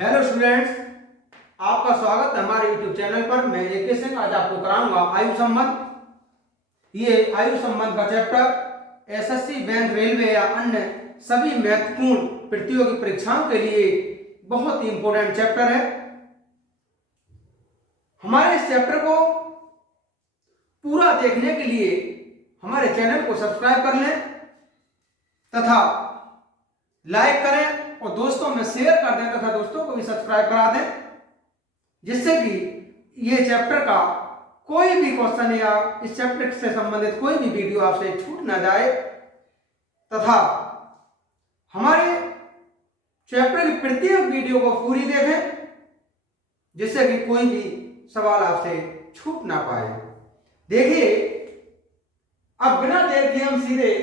Hello students, आपका स्वागत है हमारे यूट्यूब चैनल पर। मैं जेके सिंह आज आपको कराऊंगा आयु संबंध। ये आयु संबंध का चैप्टर एसएससी, बैंक, रेलवे या अन्य सभी महत्वपूर्ण प्रतियोगी परीक्षाओं के लिए बहुत ही इंपॉर्टेंट चैप्टर है। हमारे इस चैप्टर को पूरा देखने के लिए हमारे चैनल को सब्सक्राइब कर लें तथा लाइक करें और दोस्तों में शेयर कर दें तथा दोस्तों को भी सब्सक्राइब करा दें, जिससे कि ये चैप्टर का कोई भी क्वेश्चन या इस चैप्टर से संबंधित कोई भी वीडियो आपसे छूट ना जाए तथा हमारे चैप्टर की प्रत्येक वीडियो को पूरी देखें, जिससे कि कोई भी सवाल आपसे छूट ना पाए। देखिए, अब बिना देर के हम सीधे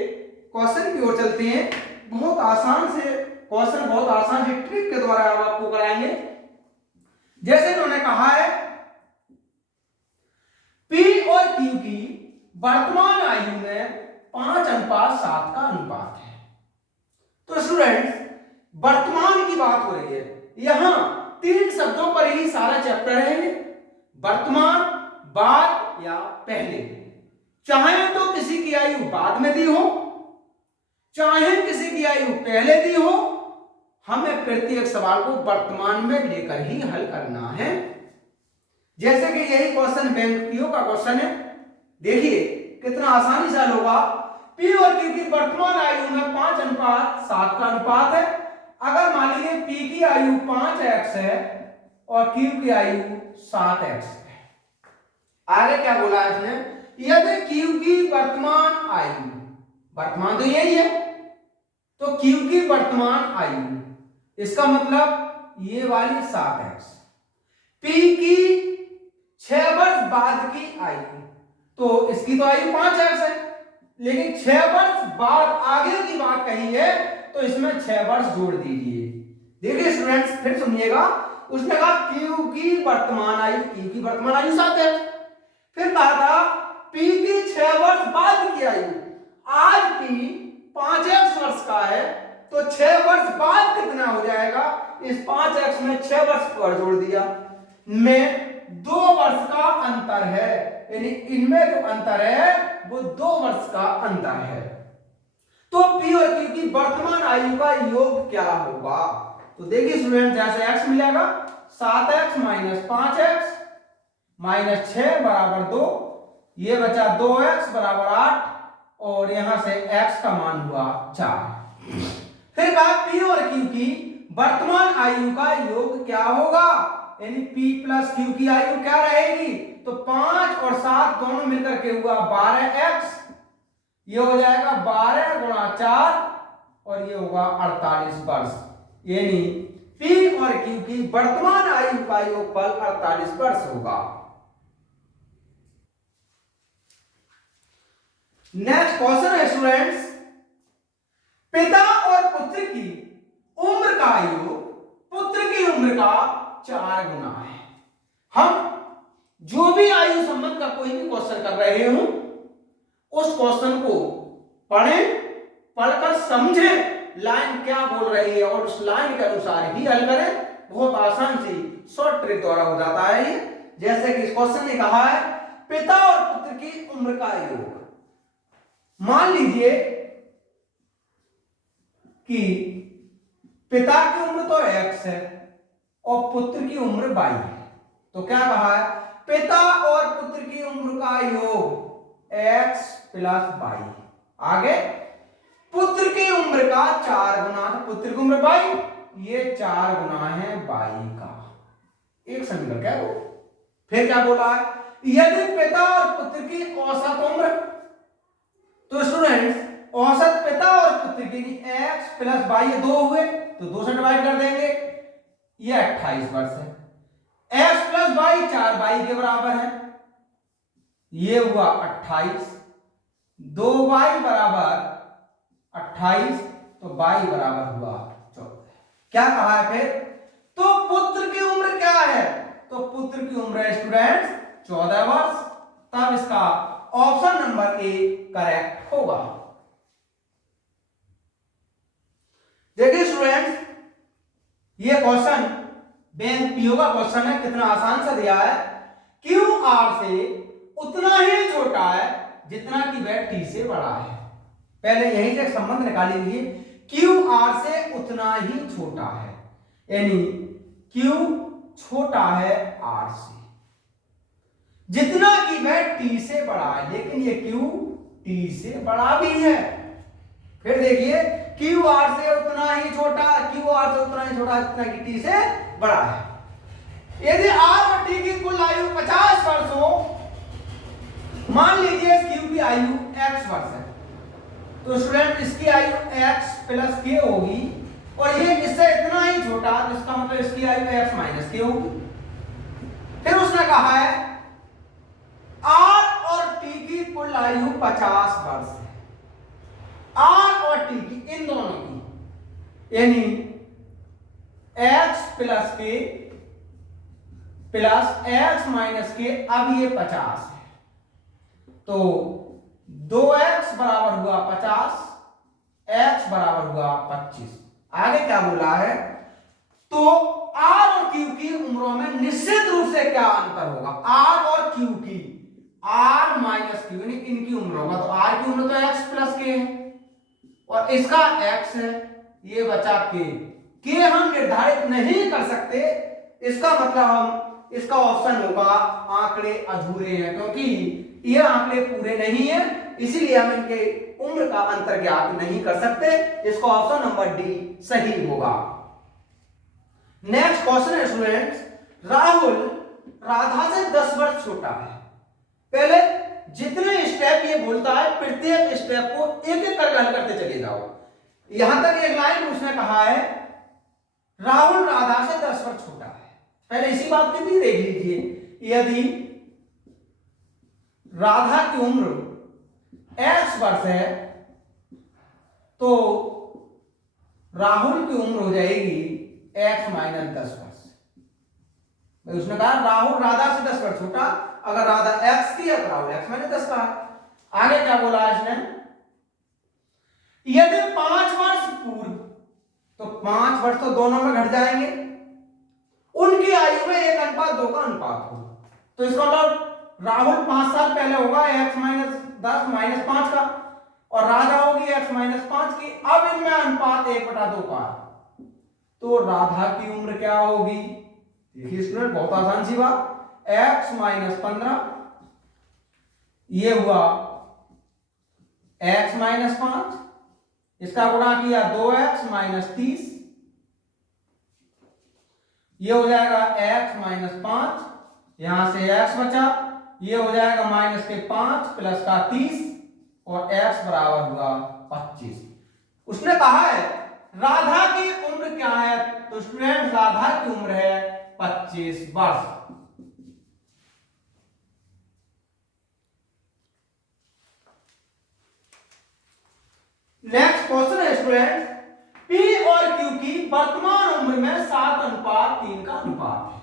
क्वेश्चन की ओर चलते हैं। बहुत आसान से क्वेश्चन, बहुत आसान से ट्रिक के द्वारा हम आपको कराएंगे। जैसे इन्होंने कहा है P और Q की वर्तमान आयु में 5:7 का अनुपात है। तो स्टूडेंट्स, वर्तमान की बात हो रही है। यहां 3 शब्दों पर ही सारा चैप्टर है। वर्तमान, बाद या पहले। चाहे तो किसी की आयु बाद में दी हो, चाहे किसी की आयु पहले दी हो, हमें प्रत्येक सवाल को वर्तमान में लेकर ही हल करना है। जैसे कि यही क्वेश्चन बैंक पीओ का क्वेश्चन है। देखिए कितना आसानी से हल होगा। पी और क्यू की वर्तमान आयु में 5:7 का अनुपात है। अगर मान लीजिए पी की आयु 5x है और क्यू की आयु 7x है। आगे क्या बोला है इसने? यदि क्यू की वर्तमान आयु, वर्तमान तो यही है, तो क्यू की वर्तमान आयु, इसका मतलब ये वाली 7x, पी की 6 वर्ष बाद की आयु, तो इसकी तो आयु 5x है, लेकिन 6 वर्ष बाद आगे की बात कही है तो इसमें 6 वर्ष जोड़ दीजिए। देखिए स्टूडेंट्स, फिर सुनिएगा। उसने कहा क्यू की वर्तमान आयु, क्यू की वर्तमान आयु 7x। फिर कहा था पी की 6 वर्ष बाद की आयु। आज पी 5x वर्ष का है, तो 6 वर्ष बाद कितना हो जाएगा? इस 5x में 6 वर्ष और जोड़ दिया, में 2 वर्ष का अंतर है, यानी इनमें जो अंतर है वो 2 वर्ष का अंतर है। तो P और Q की वर्तमान आयु का योग क्या होगा? तो देखिए स्टूडेंट, जैसे x मिलेगा 7x माइनस 5x माइनस 6 बराबर 2, ये बचा 2x बराबर 8 और यहां से x का मान हुआ 4। फिर कहा P और Q की वर्तमान आयु का योग क्या होगा? यानी P प्लस Q की आयु क्या रहेगी? तो 5 और 7 दोनों मिलकर के हुआ 12x, ये हो जाएगा 12 गुणा 4 और ये होगा 48 वर्ष। यानी P और Q की वर्तमान आयु का योगफल 48 वर्ष होगा। नेक्स्ट क्वेश्चन है स्टूडेंट्स, पिता और पुत्र की उम्र का योग पुत्र की उम्र का 4 गुना है। हम जो भी आयु संबंध का कोई भी क्वेश्चन कर रहे हो, उस क्वेश्चन को पढ़ें, पढ़कर समझें लाइन क्या बोल रही है और उस लाइन के अनुसार ही हल करें। बहुत आसान सी शॉर्ट ट्रिक द्वारा हो जाता है ये। जैसे कि इस क्वेश्चन ने कहा है पिता और पुत्र की उम्र का योग। मान लीजिए कि पिता की उम्र तो x है और पुत्र की उम्र y है, तो क्या कहा है? पिता और पुत्र की उम्र का योग x प्लस y। आगे पुत्र की उम्र का 4 गुना, तो पुत्र की उम्र y, ये 4 गुना है y का। एक समीकरण क्या हो? फिर क्या बोला है? यदि पिता और पुत्र की औसत उम्र, तो स्टूडेंट्स औसत पिता और पुत्र की x प्लस y, ये 2 हुए तो 2 से डिवाइड कर देंगे, ये 28 वर्ष है। x प्लस y 4y के बराबर है, ये हुआ 28, 2y बराबर 28, तो y बराबर हुआ 14। क्या कहा है फिर? तो पुत्र की उम्र क्या है? तो पुत्र की उम्र है स्टूडेंट्स 14 वर्ष। तब इसका ऑप्शन नंबर ए करेक्ट होगा। देखिए स्टूडेंट्स, ये क्वेश्चन बैंक पीओ का क्वेश्चन है, कितना आसान सा दिया है। क्यू आर से उतना ही छोटा है जितना कि वह टी से बड़ा है। पहले यहीं से संबंध निकाल लीजिए, क्यू आर से उतना ही छोटा है, यानी क्यू छोटा है आर से, जितना कि वह टी से बड़ा है, लेकिन ये क्यू टी से बड़ा भी है। फिर देखिए, क्यू आर से उतना ही छोटा, क्यू आर से उतना ही छोटा जितना कि टी से बड़ा है। यदि आर और टी की कुल आयु 50 वर्ष हो, मान लीजिए क्यू की आयु x वर्ष है, तो स्टूडेंट इसकी आयु x प्लस के होगी, और ये इससे इतना ही छोटा, जिसका मतलब इसकी आयु x माइनस के होगी। फिर उसने कहा है r और t की कुल आयु 50 वर्ष है, r और t की, इन दोनों की, यानी x प्लस के प्लस x माइनस के, अब ये 50 है, तो 2x बराबर हुआ 50, x बराबर हुआ 25। आगे क्या बोला है, तो r और q की उम्रों में निश्चित रूप से क्या अंतर होगा, r और q की, r माइनस q, यानी इनकी उम्रों का, तो r की उम्र तो x प्लस के है और इसका x है, ये बचा के हम निर्धारित नहीं कर सकते, इसका मतलब हम, इसका ऑप्शन होगा आंकड़े अधूरे हैं, क्योंकि ये आंकड़े पूरे नहीं है, इसीलिए हम इनके उम्र का अंतर ज्ञात नहीं कर सकते। इसका ऑप्शन नंबर डी सही होगा। नेक्स्ट क्वेश्चन है स्टूडेंट्स, राहुल राधा से 10 वर्ष छोटा है। पहले जितने स्टेप ये बोलता है, प्रत्येक स्टेप को एक एक करके हल करते चले जाओ। यहां तक एक लाइन उसने कहा है, राहुल राधा से 10 वर्ष छोटा है। पहले इसी बात की भी देख लीजिए, यदि राधा की उम्र x वर्ष है, तो राहुल की उम्र हो जाएगी x माइनस 10 वर्ष। उसने कहा राहुल राधा से 10 वर्ष छोटा, अगर राधा x की है तो राहुल x माइनस 10 का। आगे क्या बोला इसने, यदि 5 वर्ष पूर्व, तो 5 वर्ष तो दोनों में घट जाएंगे, उनकी आयु में 1:2 का अनुपात हो, तो इसका मतलब राहुल 5 साल पहले होगा x माइनस 10 माइनस 5 का, और राधा होगी x माइनस 5 की। अब इनमें अनुपात 1/2 का, तो राधा की उम्र क्या होगी, देखिए स्टूडेंट बहुत आसान सी बात, x माइनस 15, ये हुआ x माइनस 5, इसका गुणा किया 2x माइनस 30, ये हो जाएगा x माइनस 5, यहां से x बचा, ये हो जाएगा माइनस के 5 प्लस का 30, और x बराबर हुआ 25। उसने कहा है राधा की उम्र क्या है, तो स्टूडेंट राधा की उम्र है 25 वर्ष। नेक्स्ट क्वेश्चन है स्टूडेंट, P और Q की वर्तमान उम्र में 7:3 का अनुपात है।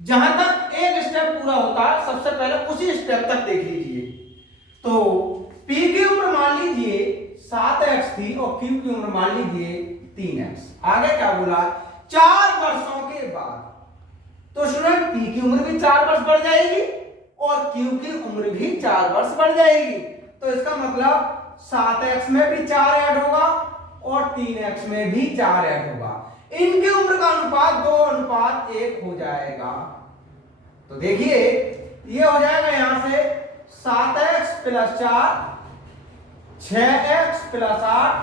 जहां तक एक स्टेप पूरा होता है, सबसे पहले उसी स्टेप तक देख लीजिए। तो P की उम्र मान लीजिए 7x थी और Q की उम्र मान लीजिए 3x। आगे क्या बोला, 4 वर्षों के बाद, तो स्टूडेंट P की उम्र भी 4 वर्ष बढ़ जाएगी और Q की उम्र भी 4 वर्ष बढ़ जाएगी, तो इसका मतलब 7x में भी 4 ऐड होगा और 3x में भी 4 ऐड होगा। इनकी उम्र का अनुपात 2:1 हो जाएगा। तो देखिए ये हो जाएगा यहां से 7x plus 4, 6x plus 8,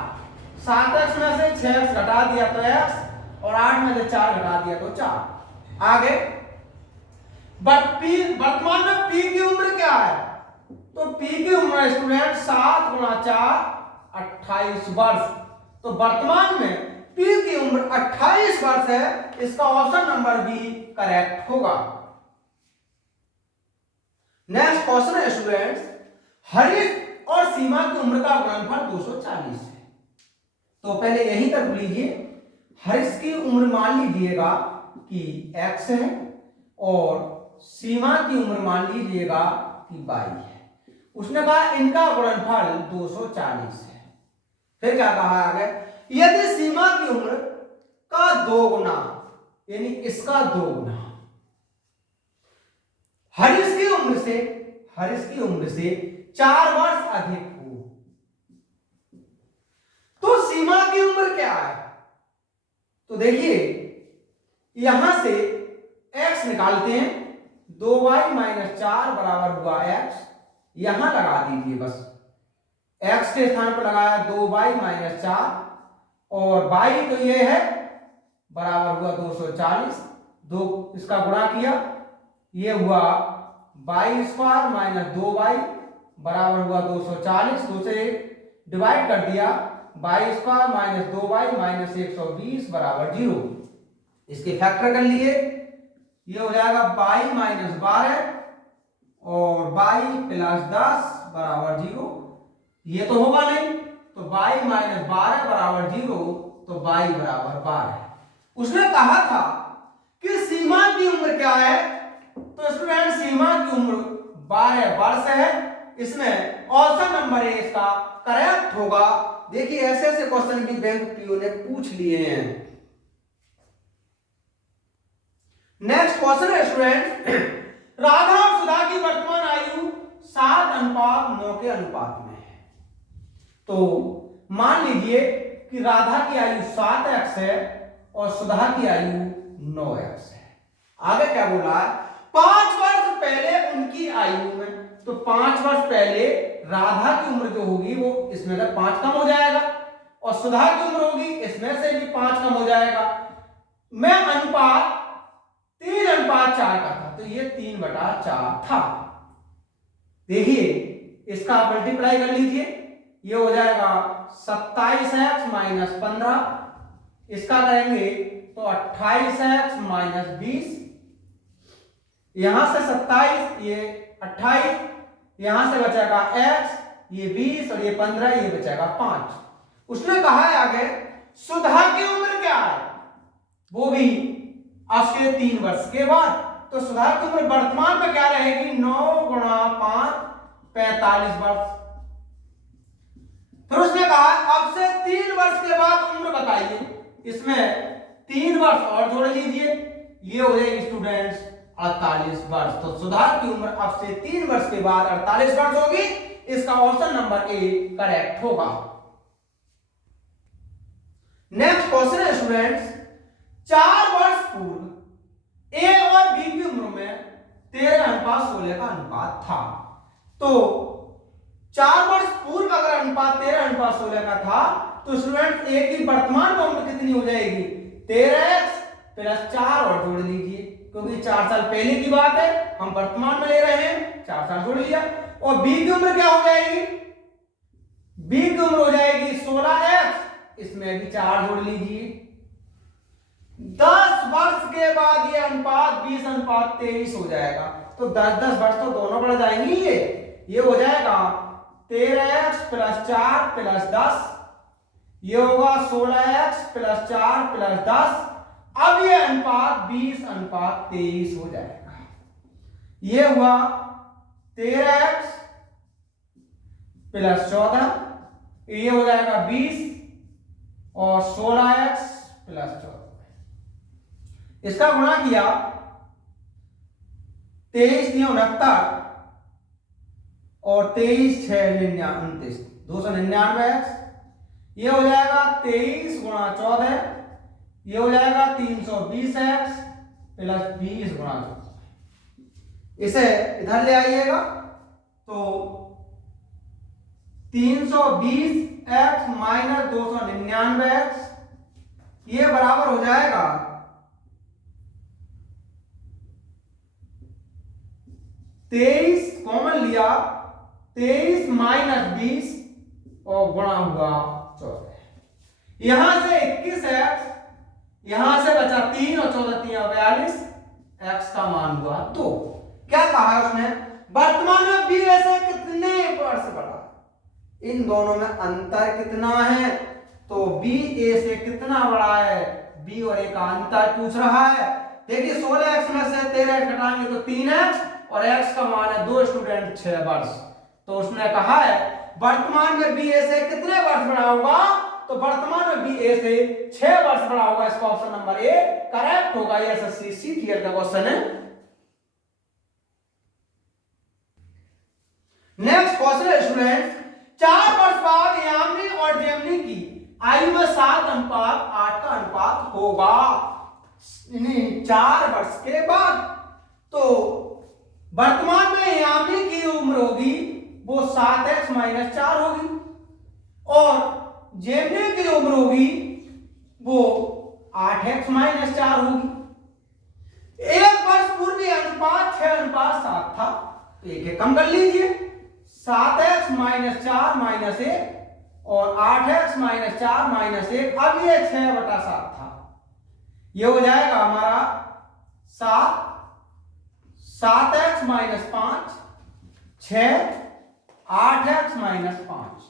7x में से 6x घटा दिया तो x, और 8 में से 4 घटा दिया तो 4। आगे वर्तमान में P की उम्र क्या है, तो P की उम्र स्टूडेंट 7 गुणा 4 28 वर्ष। तो वर्तमान में P की उम्र 28 वर्ष है, इसका ऑप्शन नंबर बी करेक्ट होगा। नेक्स्ट क्वेश्चन है स्टूडेंट्स, हरीश और सीमा की उम्र का गुणनफल 240 है। तो पहले यहीं तक लीजिए, हरीश की उम्र मान लीजिएगा कि x है और सीमा की उम्र मान लीजिएगा कि y है। उसने कहा इनका गुणनफल 240 है। फिर क्या कहा आगे, यदि सीमा की उम्र का 2 गुना, यानी इसका 2 गुना। हरीश की उम्र से 4 वर्ष अधिक हो, तो सीमा की उम्र क्या है? तो देखिए यहां से x निकालते हैं, 2y - 4 बराबर हुआ x, यहां लगा दीजिए बस, x के स्थान पर लगाया 2y - 4 और y तो ये है बराबर हुआ 240, 2 इसका गुणा किया, ये हुआ y² - 2y बराबर हुआ 240, 2 से डिवाइड कर दिया, y² - 2y - 120 बराबर 0। इसके फैक्टर कर लिए, ये हो जाएगा y - 12 और y + 10 बराबर 0। ये तो होगा नहीं, तो y - 12 बराबर 0, तो y बराबर 12। उसने कहा था कि सीमा की उम्र क्या है, तो स्टूडेंट सीमा की उम्र 12 वर्ष है। इसमें ऑप्शन नंबर ए इसका करेक्ट होगा। देखिए ऐसे ऐसे क्वेश्चन भी बैंक पीओ ने पूछ लिए हैं। नेक्स्ट क्वेश्चन है स्टूडेंट, राधा और सुधा की वर्तमान आयु 7:9 के अनुपात में है। तो मान लीजिए कि राधा की आयु 7x है और सुधा की आयु 9x है। आगे क्या बोला है, 5 वर्ष पहले उनकी आयु में, तो 5 वर्ष पहले राधा की उम्र जो होगी वो इसमें से 5 कम हो जाएगा और सुधा की उम्र होगी इसमें से भी 5 कम हो जाएगा। मैं अनुपात 3:4 का था, तो ये 3/4 था। देखिए इसका मल्टीप्लाई कर लीजिए, ये हो जाएगा 27x - 15, इसका करेंगे तो 28x - 20, यहां से 27, ये 28, यहां से बचेगा x, ये 20 और ये 15, ये बचेगा 5। उसने कहा है आगे सुधा की उम्र क्या है, वो भी आज से 3 वर्ष के बाद। तो सुधा की उम्र वर्तमान में क्या रहेगी, 9 × 5 45 वर्ष। फिर उसने कहा अब से 3 वर्ष के बाद उम्र बताइए, इसमें 3 वर्ष और जोड़ लीजिए, ये हो जाएगी स्टूडेंट्स 48 वर्ष। तो सुधा की उम्र अब से 3 वर्ष के बाद 48 वर्ष होगी। इसका ऑप्शन नंबर ए करेक्ट होगा। नेक्स्ट क्वेश्चन है स्टूडेंट्स, 4 वर्ष पूर्व ए और बी की उम्र में 13:16 का अनुपात था। तो 4 वर्ष पूर्व अगर अनुपात 13:16 का था, तो स्टूडेंट ए की वर्तमान उम्र कितनी हो जाएगी, 13x + 4 और जोड़ लीजिए, क्योंकि 4 साल पहले की बात है, हम वर्तमान में ले रहे हैं, 4 साल जोड़ लिया। और बी की उम्र क्या हो जाएगी, बी की उम्र हो जाएगी 16x, इसमें भी 4 जोड़ लीजिए। 10 वर्ष के बाद ये अनुपात 20:23 हो जाएगा। तो 10-10 वर्ष तो दोनों बढ़ जाएंगी, ये हो जाएगा 13x + 4 + 10, ये होगा 16x + 4 + 10। अब ये अनुपात 20:23 हो जाएगा। ये हुआ 13x + 14, ये हो जाएगा 20 और 16x + 14, इसका गुणा किया 23 × 69 और 23 × 6 = 29, 299x, ये हो जाएगा 23 × 14, ये हो जाएगा 320x + 20 × 14। इसे इधर ले आइएगा, तो 320x - 299x, ये बराबर हो जाएगा 23, कॉमन लिया, 23 - 20 और गुणा हुआ 14। यहां से 21x, यहां से बचा 3 और 14 × 3 = 42, x का मान हुआ 2। क्या कहा उसने, वर्तमान में बी ए से कितने वर्ष बड़ा, इन दोनों में अंतर कितना है, तो बी ए से कितना बड़ा है, बी और ए का अंतर पूछ रहा है। देखिए 16x में से 13x घटाएंगे तो 3x और x का मान है 2 स्टूडेंट 6 वर्ष। तो उसने कहा है वर्तमान में बी ए से कितने वर्ष बड़ा होगा, तो वर्तमान में बी ए से 6 वर्ष बड़ा होगा। इसका ऑप्शन नंबर ए करेक्ट होगा। ये एसएससी सीटीईटी का क्वेश्चन है। नेक्स्ट क्वेश्चन है स्टूडेंट, 4 वर्ष बाद यामिनी और जेमिनी की आयु में 7:8 का अनुपात होगा। 4 वर्ष के बाद तो वर्तमान में यामिनी की उम्र होगी वो 7x-4 होगी और जेमिनी की उम्र होगी वो 8x-4 होगी। 1 वर्ष पूर्व अनुपात 6:7 था, तो एक कम कर लीजिए। 7x-4 -1 और 8x-4 -1, अब ये 6/7 था। ये हो जाएगा हमारा 7x-5 6 8x-5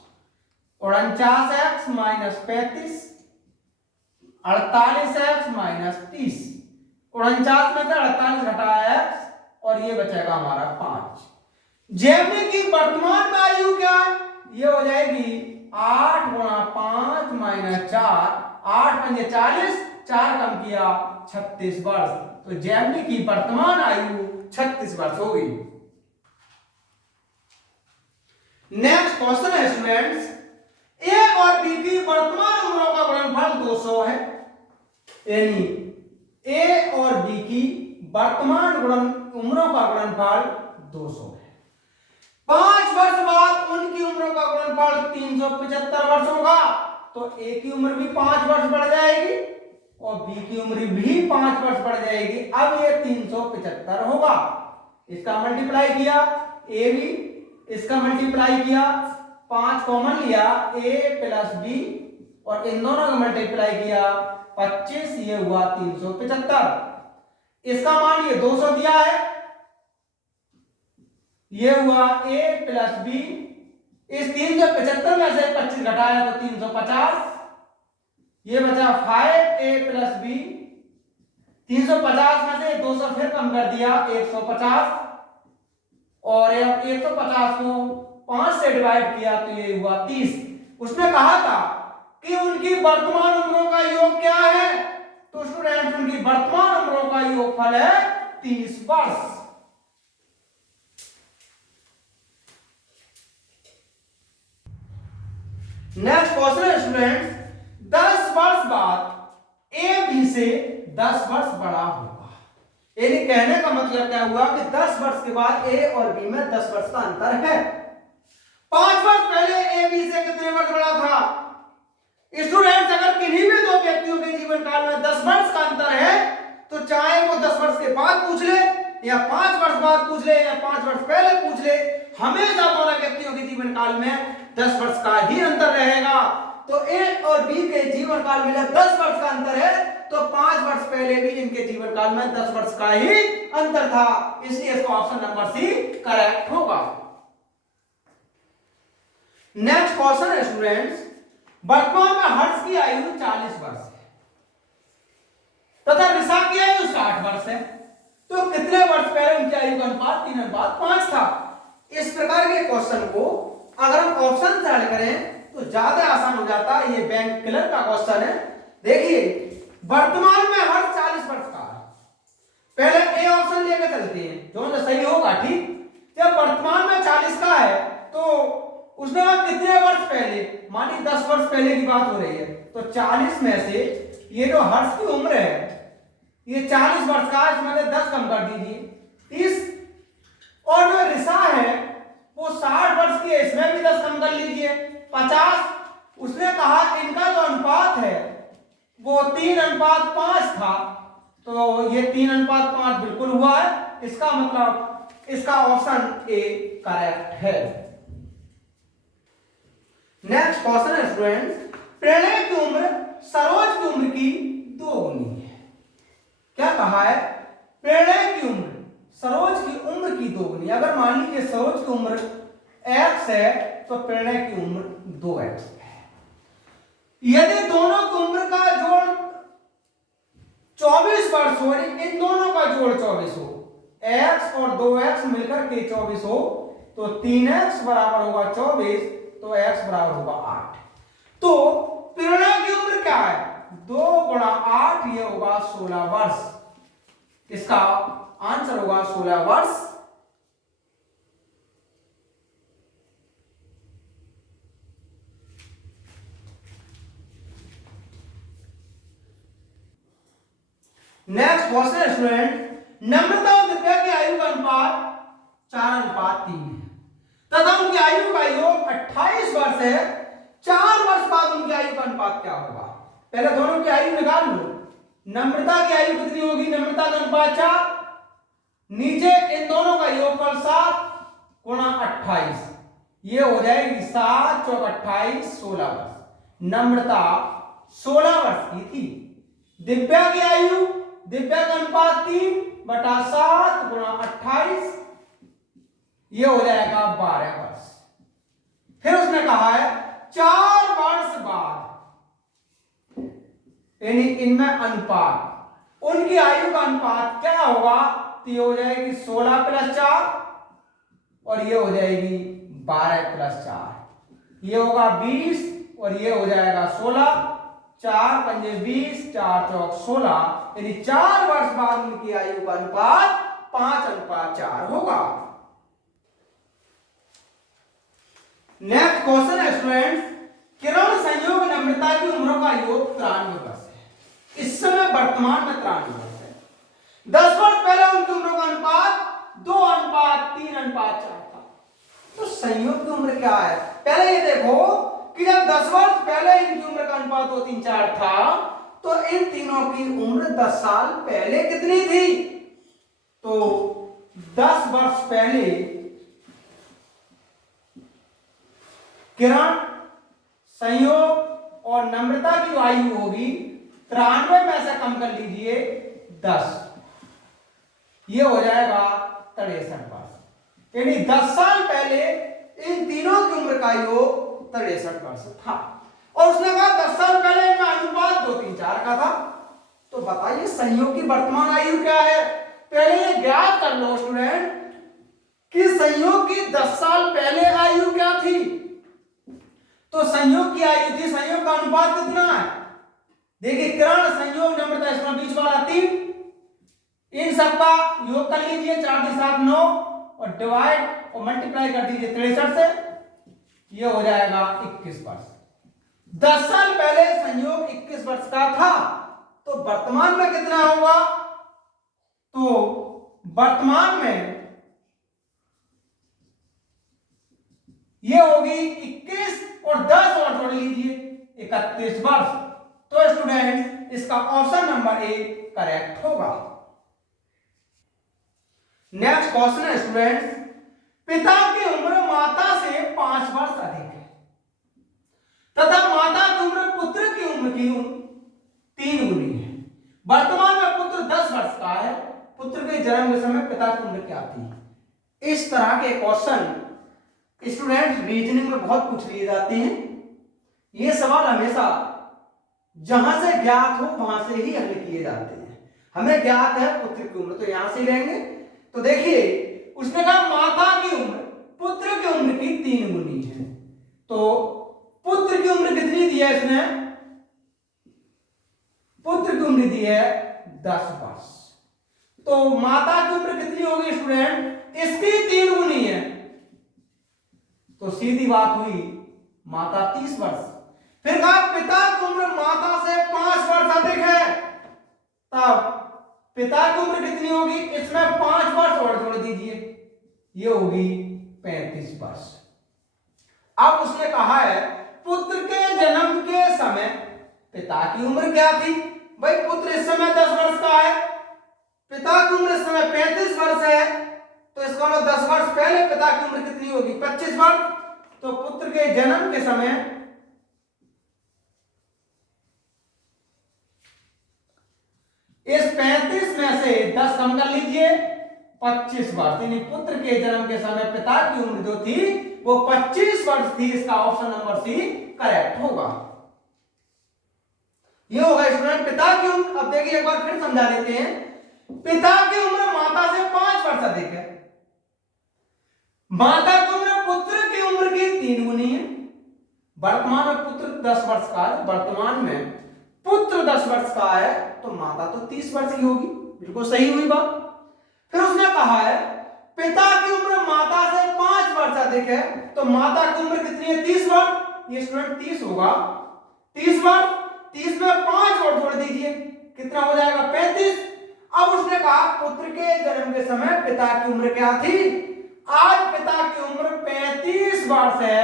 49x-35 48x-30 49 में से 48 घटाया x और ये बचेगा हमारा 5। जेमिनी की वर्तमान में आयु क्या है? ये हो जाएगी 8 × 5 - 4 8 × 5 40 4 कम किया 36 वर्ष। तो जेमिनी की वर्तमान आयु 36 वर्ष होगी। नेक्स्ट क्वेश्चन है स्टूडेंट्स, ए और बी की वर्तमान उम्रों का गुणनफल 200 है। यानी ए और बी की वर्तमान उम्रों का गुणनफल 200 है। 5 वर्ष बाद उनकी उम्रों का गुणनफल 375 वर्ष होगा। तो ए की उम्र भी 5 वर्ष बढ़ जाएगी और बी की उम्र भी 5 वर्ष बढ़ जाएगी। अब ये 375 होगा। इसका मल्टीप्लाई किया ए बी, इसका मल्टीप्लाई किया 5 कॉमन लिया ए प्लस बी और इन दोनों का मल्टीप्लाई किया 25, ये हुआ 375। इसका मान ये 200 दिया है, ये हुआ a प्लस बी। इस 375 में से 25 घटाया तो 350, ये बचा 5a प्लस बी। 350 में से 200 फिर कम कर दिया 150 और 150 को 5 से डिवाइड किया तो ये हुआ 30। उसने कहा था कि उनकी वर्तमान उम्रों का योग क्या है? तो स्टूडेंट उनकी वर्तमान उम्रों का योगफल है 30 वर्ष। नेक्स्ट क्वेश्चन है स्टूडेंट्स, 10 वर्ष बाद ए बी से 10 वर्ष बड़ा होगा। यानी कहने का मतलब क्या हुआ कि 10 वर्ष के बाद ए और बी में 10 वर्ष का अंतर है। 5 वर्ष पहले ए बी से कितने वर्ष बड़ा था? स्टूडेंट्स अगर किन्हीं भी 2 व्यक्तियों के जीवन काल में 10 वर्ष का अंतर है तो चाहे वो 10 वर्ष के बाद पूछ ले या 5 वर्ष बाद पूछ ले या 5 वर्ष पहले पूछ ले, हमेशा दोनों व्यक्तियों के जीवन काल में 10 वर्ष का ही अंतर रहेगा। तो ए और बी के जीवन काल में जब 10 वर्ष का अंतर है तो 5 वर्ष पहले भी इनके जीवन काल में 10 वर्ष का ही अंतर था, इसलिए इसका ऑप्शन नंबर सी करेक्ट होगा। नेक्स्ट क्वेश्चन है स्टूडेंट्स, वर्तमान में हर्ष की आयु 40 वर्ष है तथा रिसा की आयु 60 वर्ष है। तो कितने वर्ष पहले उनकी आयु का अनुपात 3:5 था। इस प्रकार के क्वेश्चन को अगर हम ऑप्शन से हल करें तो ज्यादा आसान हो जाता है। ये बैंक क्लर्क का क्वेश्चन है। देखिए वर्तमान में हर्ष 40 वर्ष का है। पहले ए ऑप्शन लेकर चलते हैं, जो सही होगा। ठीक, जब वर्तमान में 40 का है तो उसने कहा कितने वर्ष पहले, मानिए 10 वर्ष पहले की बात हो रही है, तो 40 में से ये जो हर्ष की उम्र है ये 40 वर्ष का, इसमें से 10 कम कर दीजिए 30। और जो रिसा है वो 60 वर्ष की है, इसमें भी 10 कम कर लीजिए 50। उसने कहा इनका जो अनुपात है वो 3:5 था, तो ये 3:5 बिल्कुल हुआ है। इसका मतलब इसका ऑप्शन ए करेक्ट है। नेक्स्ट क्वेश्चन है स्टूडेंट्स, प्रणय की उम्र सरोज की उम्र की 2 गुनी है। क्या कहा है? प्रणय की उम्र सरोज की उम्र की 2 गुनी। अगर मान लीजिए सरोज की उम्र x है तो प्रणय की उम्र 2x है। यदि दोनों की उम्र का जोड़ 24 वर्ष हो, इन दोनों का जोड़ 24 हो, x और 2x मिलकर के 24 हो, तो 3x बराबर होगा 24, तो x बराबर होगा 8। तो प्रेरणा की उम्र क्या है? 2 × 8, ये होगा 16 वर्ष। इसका आंसर होगा 16 वर्ष। नेक्स्ट क्वेश्चन स्टूडेंट, नम्रता और दिव्या की आयु का अनुपात 4:3 है तथा उनकी आयु का योग 28 वर्ष है। 4 वर्ष बाद उनकी आयु का अनुपात क्या होगा? पहले दोनों की आयु निकाल लो। नम्रता की आयु कितनी होगी? नम्रता का अनुपात 4, नीचे इन दोनों का योगफल 7 × 28, ये हो जाएगी 7 × 4 = 28, 16 वर्ष। नम्रता 16 वर्ष की थी। दिव्या की आयु, दिव्या का अनुपात 3/7 × 28, ये हो जाएगा 12 वर्ष। फिर उसने कहा है 4 वर्ष बाद, यानी इनमें अनुपात, उनकी आयु का अनुपात क्या होगा? तो ये हो जाएगी 16 + 4 और ये हो जाएगी 12 + 4, ये होगा 20 और ये हो जाएगा 16। 4 × 5 = 20, 4 × 4 = 16, यानी 4 वर्ष बाद उनकी आयु का अनुपात 5:4 होगा। नेक्स्ट क्वेश्चन है स्टूडेंट्स, किरण संयोग नम्रता की उम्रों का योग 93 वर्ष है। इस समय वर्तमान में 93 वर्ष है। 10 वर्ष पहले उनकी उम्रों का अनुपात 2:3:4 था। तो संयोग की उम्र क्या है? पहले ये देखो कि जब 10 वर्ष पहले इनकी उम्र का अनुपात 2:3:4 था, तो इन तीनों की उम्र 10 साल पहले कितनी थी? तो 10 वर्ष पहले किरण, संयोग और नम्रता की आयु होगी 93 में से कम कर लीजिए 10, ये हो जाएगा 63 वर्ष। यानी 10 साल पहले इन तीनों की उम्र का योग 63 वर्ष था। और उसने कहा 10 साल पहले इनका अनुपात 2:3:4 का था। तो बताइए संयोग की वर्तमान आयु क्या है? पहले ये ज्ञात कर लो स्टूडेंट कि संयोग की 10 साल पहले आयु क्या थी। तो संयोग की आयु थी, संयोग का अनुपात कितना है? देखिए किरण, संयोग, नम्रता, इसमें बीच वाला 3, इन सबका योग कर लीजिए, 4 × 7 = 9 और डिवाइड और मल्टीप्लाई कर दीजिए 63 से, ये हो जाएगा 21 वर्ष। 10 साल पहले संयोग 21 वर्ष का था, तो वर्तमान में कितना होगा? तो वर्तमान में ये होगी 21 और 10 और जोड़ लीजिए 31 वर्ष। तो स्टूडेंट इसका ऑप्शन नंबर ए करेक्ट होगा। नेक्स्ट क्वेश्चन है स्टूडेंट्स, पिता की उम्र माता से 5 वर्ष अधिक है तथा माता की उम्र पुत्र की उम्र की 3 गुनी है। वर्तमान में पुत्र 10 वर्ष का है, पुत्र के जन्म के समय पिता की उम्र क्या थी? इस तरह के क्वेश्चन स्टूडेंट रीजनिंग में बहुत पूछ लिए जाते हैं। ये सवाल हमेशा जहां से ज्ञात हो वहां से ही हल किए जाते हैं। हमें ज्ञात है पुत्र की उम्र, तो यहां से लेंगे। तो देखिए उसने कहा माता की उम्र पुत्र की उम्र की 3 गुनी है, तो पुत्र की उम्र कितनी दी है इसने? पुत्र की उम्र दी है 10 वर्ष। तो माता की उम्र कितनी होगी स्टूडेंट? इसकी 3 गुनी है, तो सीधी बात हुई माता 30 वर्ष। फिर कहा पिता की उम्र माता से 5 वर्ष अधिक है, तब पिता की उम्र कितनी होगी? इसमें 5 वर्ष और जोड़ दीजिए, ये होगी 35 वर्ष। अब उसने कहा है पुत्र के जन्म के समय पिता की उम्र क्या थी? भाई पुत्र इस समय 10 वर्ष का है, पिता की उम्र इस समय 35 वर्ष है, तो इसका मतलब 10 वर्ष पहले पिता की उम्र कितनी होगी? 25 वर्ष। तो पुत्र के जन्म के समय इस 35 में से 10 कम कर लीजिए, 25 वर्ष। यानी पुत्र के जन्म के समय पिता की उम्र जो थी वो 25 वर्ष थी। इसका ऑप्शन नंबर सी करेक्ट होगा। ये होगा स्टूडेंट पिता की उम्र। अब देखिए एक बार फिर समझा देते हैं। पिता की उम्र माता से 5 वर्ष अधिक है, माता की उम्र पुत्र की उम्र की 3 गुनी है, वर्तमान में पुत्र 10 वर्ष का है, वर्तमान में पुत्र 10 वर्ष का है तो माता तो 30 वर्ष की होगी। बिल्कुल सही हुई बात। फिर उसने कहा है पिता की उम्र माता से 5 वर्ष अधिक है तो माता की उम्र कितनी है? 30 वर्ष। ये स्टूडेंट 30 होगा, 30 वर्ष, 30 में 5 और जोड़ दीजिए, कितना हो जाएगा? 35। अब उसने कहा पुत्र के जन्म के समय पिता की उम्र क्या थी? आज पिता की उम्र 35 वर्ष है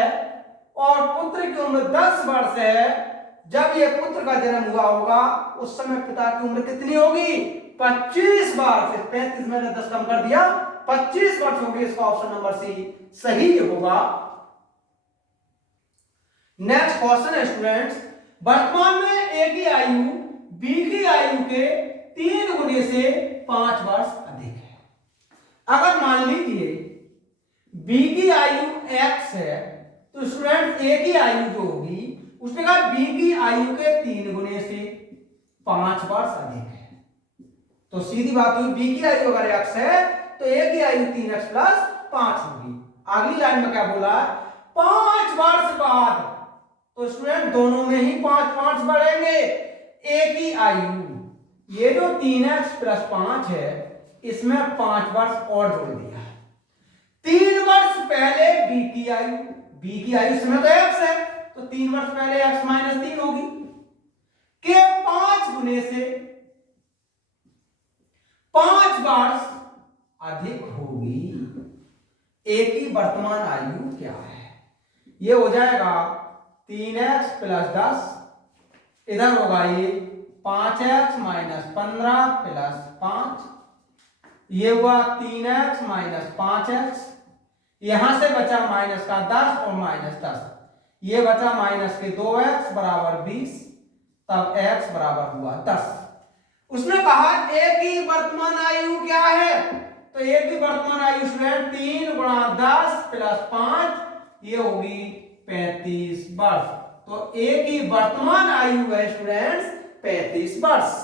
और पुत्र की उम्र 10 वर्ष है। जब ये पुत्र का जन्म हुआ होगा उस समय पिता की उम्र कितनी होगी? 25 वर्ष। 35 मैंने 10 कम कर दिया, 25 वर्ष होगी। इसका ऑप्शन नंबर सी सही होगा। नेक्स्ट क्वेश्चन है स्टूडेंट्स, वर्तमान में ए की आयु बी की आयु के 3 गुने से 5 वर्ष अधिक है। अगर मान लीजिए बी की आयु x है तो स्टूडेंट ए की आयु जो होगी उसने कहा बी की आयु के 3 गुने से 5 वर्ष अधिक है। तो सीधी बात हुई बी की आयु अगर x है तो ए की आयु 3x प्लस 5 होगी। अगली लाइन में क्या बोला? 5 वर्ष बाद, तो स्टूडेंट दोनों में ही 5 बढ़ेंगे। ए की आयु ये जो 3x प्लस 5 है इसमें 5 वर्ष और जोड़ दिया। 3 वर्ष पहले बी की आयु, बी की आयु इसमें तो x है तो 3 वर्ष पहले x माइनस 3 होगी के 5 गुने से 5 वर्ष अधिक होगी। ए की वर्तमान आयु क्या है? ये हो जाएगा 3x प्लस 10, इधर होगा ये 5x माइनस 15 प्लस 5, ये हुआ 3x माइनस 5x, यहां से बचा माइनस का 10 और माइनस 10, ये बचा माइनस के 2x बराबर 20, तब x बराबर हुआ 10। उसने कहा ए की वर्तमान आयु क्या है? तो ए की वर्तमान आयु स्टूडेंट 3 गुणा 10 प्लस 5, ये होगी 35 वर्ष। तो ए की वर्तमान आयु है स्टूडेंट्स 35 वर्ष।